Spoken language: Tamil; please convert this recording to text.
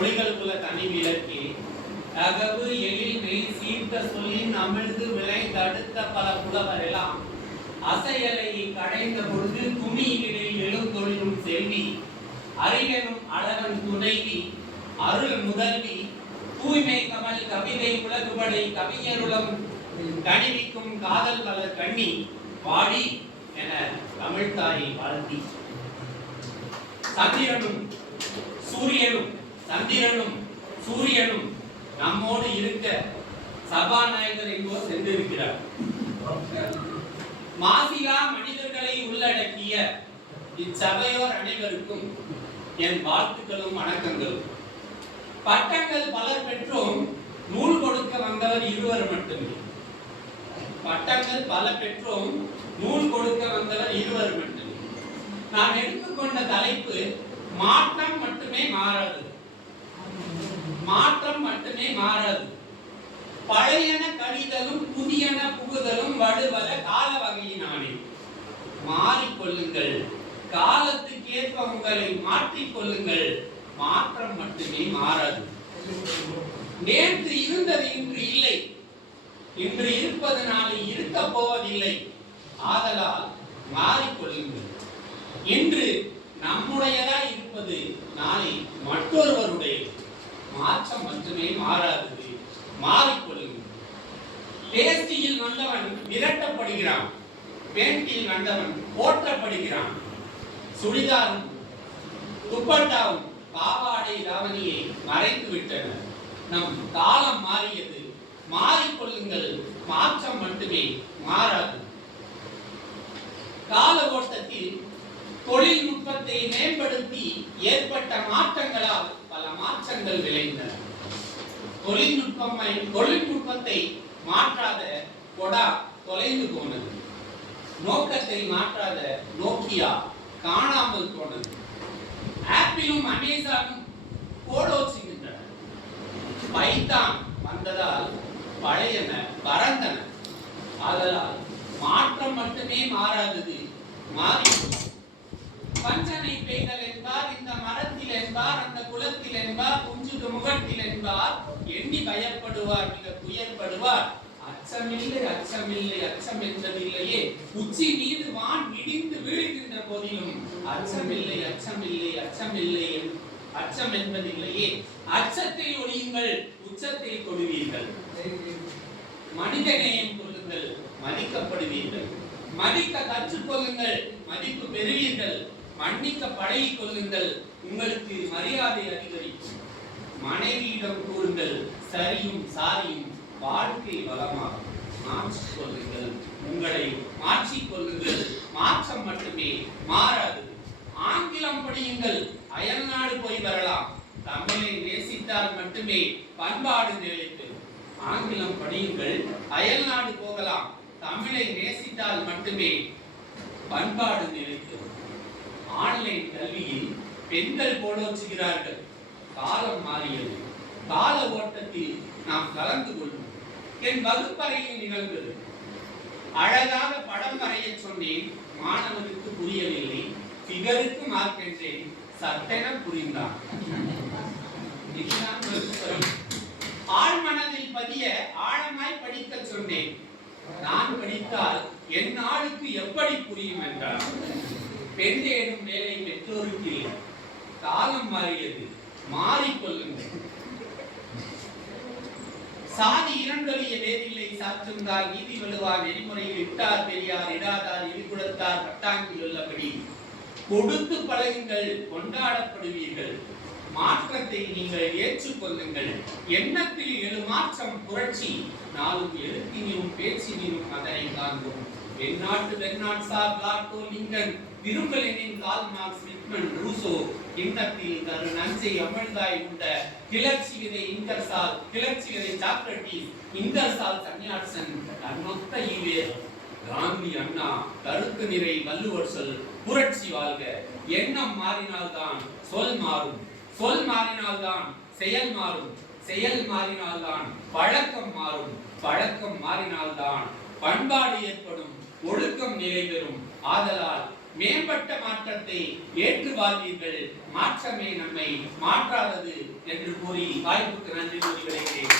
மொழிகள் குல தனி விளக்கே தகவு எழில் மெய் சீர்த்த சொல்லின் அமிழ்ந்து விளை தடுத்த பல புலவர் எல்லாம் அசையலை கடைந்த பொழுது துணியினில் எழுந்தொழிலும் செல்வி அறியனும் அழகன் துணைவி அருள் முதல்வி தூய்மை கமல் கவிதை உலகுபடை கவிஞருளம் கணிவிக்கும் காதல் வளர் கண்ணி வாடி என தமிழ்தாயை வாழ்த்தி சந்திரனும் சூரியனும் நம்மோடு இருக்க சபாநாயகர் எங்கோ சென்றிருக்கிறார். மாசிலா மனிதர்களை உள்ளடக்கிய இச்சபையோர் அனைவருக்கும் என் வாழ்த்துக்களும் வணக்கங்களும். பட்டங்கள் பலர் பெற்றும் நூல் கொடுக்க வந்தவர் இருவர் மட்டுமே. பட்டங்கள் பல பெற்றும் நூல் கொடுக்க வந்தவர் இருவர் மட்டுமே. நான் எடுத்துக்கொண்ட தலைப்பு மாற்றம் மட்டுமே மாறாது. மாற்றம் மட்டுமே மாறாது. பழையன கழிதலும் புதியன புகுதலும் வடுவல கால வகையினானே. மாறிக்கொள்ளுங்கள், காலத்துக்கேற்ப உங்களை மாற்றிக்கொள்ளுங்கள். மாற்றம் மட்டுமே மாறாது. நேற்று இருந்தது இன்று இல்லை, இன்று இருப்பது நாளை இருக்க போவதில்லை. ஆதலால் மாறிக்கொள்ளுங்கள். இன்று நம்முடையதா இருப்பது நாளை மற்றொருவருடைய. மாற்றம் மட்டுமே மாறாதது. மாறிக்கொள்ளுங்கள். வேஷ்டியில் வந்தவன் விரட்டப்படுகிறான், பேண்டில் வந்தவன் போற்றப்படுகிறான். சுடிதாரும் துப்பட்டாவும் பாவாடை தாவணியை மறைத்து விட்டனர். நம் காலம் மாறியது. மாறிக்கொள்ளுங்கள். மாற்றம் மட்டுமே மாறாது. கால ஓட்டத்தில் தொழில்நுட்பத்தை மேம்படுத்தி ஏற்பட்ட மாற்றங்களால் பல மாற்றங்கள் விளைந்தன. தொழில்நுட்பத்தை மாற்றாத கொடா தொலைந்து போனது. நோக்கத்தை மாற்றாத நோக்கியா காணாமல் போனது. ஆப்பிளும் அமேசானும் கோடோச்சுகின்றன. பைத்தான் வந்ததால் பழையன பறந்தன. ஆதலால் மாற்றம் மட்டுமே மாறாதது. மாறி பஞ்சனை பெய்தல் என்பார், இந்த மரத்தில் என்பார், அந்த குளத்தில் என்பார், குஞ்சுது முகத்தில் என்பார். எண்ணி பயப்படுவார், மிக துயர்படுவார். அச்சமில்லை அச்சமில்லை அச்சம் என்பதில்லையே. உச்சி மீது வான் இடிந்து வீழ்கின்ற போதிலும் அச்சமில்லை அச்சமில்லை அச்சமில்லை அச்சம் என்பதில்லையே. அச்சத்தை ஒழியுங்கள், உச்சத்தை கொடுவீர்கள். மனிதநேயம் கொள்ளுங்கள், மதிக்கப்படுவீர்கள். மதிக்க கற்றுக்கொள்ளுங்கள், மதிப்பு பெறுவீர்கள். மன்னிக்க பழகிக் கொள்ளுங்கள், உங்களுக்கு மரியாதை அதிகரிக்கும். மனைவியிடம் கூறுங்கள், சரியும் சாரியும் வாழ்க்கை வளமாகும். மாற்றிக் கொள்ளுங்கள், உங்களை மாற்றிக் கொள்ளுங்கள். மாற்றம் மட்டுமே மாறாது. ஆங்கிலம் படியுங்கள், அயல்நாடு போய் வரலாம். தமிழை நேசித்தால் மட்டுமே பண்பாடு நிலைக்கும். ஆங்கிலம் படியுங்கள், அயல்நாடு போகலாம். தமிழை நேசித்தால் மட்டுமே பண்பாடு நிலைக்கும். ஆன்லைன் கல்வியில் பெண்கள் போடோச்சுகிறார்கள். காலம் மாறியது. கால ஓட்டத்தில் நாம் கலந்து கொள்வோம். என் வகுப்பறையில் நிகழ்ந்தது. அழகாக படம் வரைய சொன்னேன், மாணவனுக்கு புரியவில்லை. பிகருக்கு மார்க் என்றேன், சட்டென புரிந்தான். ஆழ்மனதில் பதிய ஆழமாய் படிக்க சொன்னேன். நான் படித்தால் என் நாளுக்கு எப்படி புரியும் என்றார். பெண் தேடும் வேலை பெற்றோருக்கு இல்லை. காலம் மாறியது. மாறிக்கொள்ளுங்கள். சாதி இரண்டொழிய வேதில்லை சாற்றுந்தால் நீதி வலுவார். நெறிமுறையில் இட்டார் பெரியார் இடாதார் இருகுலத்தார் பட்டாங்கில் உள்ளபடி கொடுத்து பழகுங்கள், கொண்டாடப்படுவீர்கள். மாற்றத்தை நீங்கள் ஏற்றுக்கொள்ளுங்கள். எண்ணத்தில் எழு மாற்றம் புரட்சி. நாளும் எழுத்தினும் பேச்சினும் அதனை காண்போம். வெண்ணாட் சார் பிளாட்டோ லிங்கன் விரும்பலினின் கால் மார்க்ஸ் விட்மன் ரூசோ எண்ணத்தில் தரு நஞ்சை அமிழ்தாய் உண்ட கிளர்ச்சி விதை இங்கர்சால் கிளர்ச்சி விதை சாக்ரட்டிஸ் இங்கர்சால் சன்யாட்சன் தன்னொத்த ஈவேர் காந்தி அண்ணா கருத்து நிறை வள்ளுவர் சொல் புரட்சி வாழ்க. எண்ணம் மாறினால்தான் சொல் மாறும், சொல் மாறினால்தான் செயல் மாறும், செயல் மாறினால்தான் பழக்கம் மாறும், பழக்கம் மாறினால்தான் பண்பாடு ஏற்படும், ஒழுக்கம் நிலை பெறும். ஆதலால் மேம்பட்ட மாற்றத்தை ஏற்று வாழ்வீர்கள். மாற்றமே நம்மை மாற்றாதது என்று கூறி வாய்ப்புக்கு நன்றி கூறி விடைகிறேன்.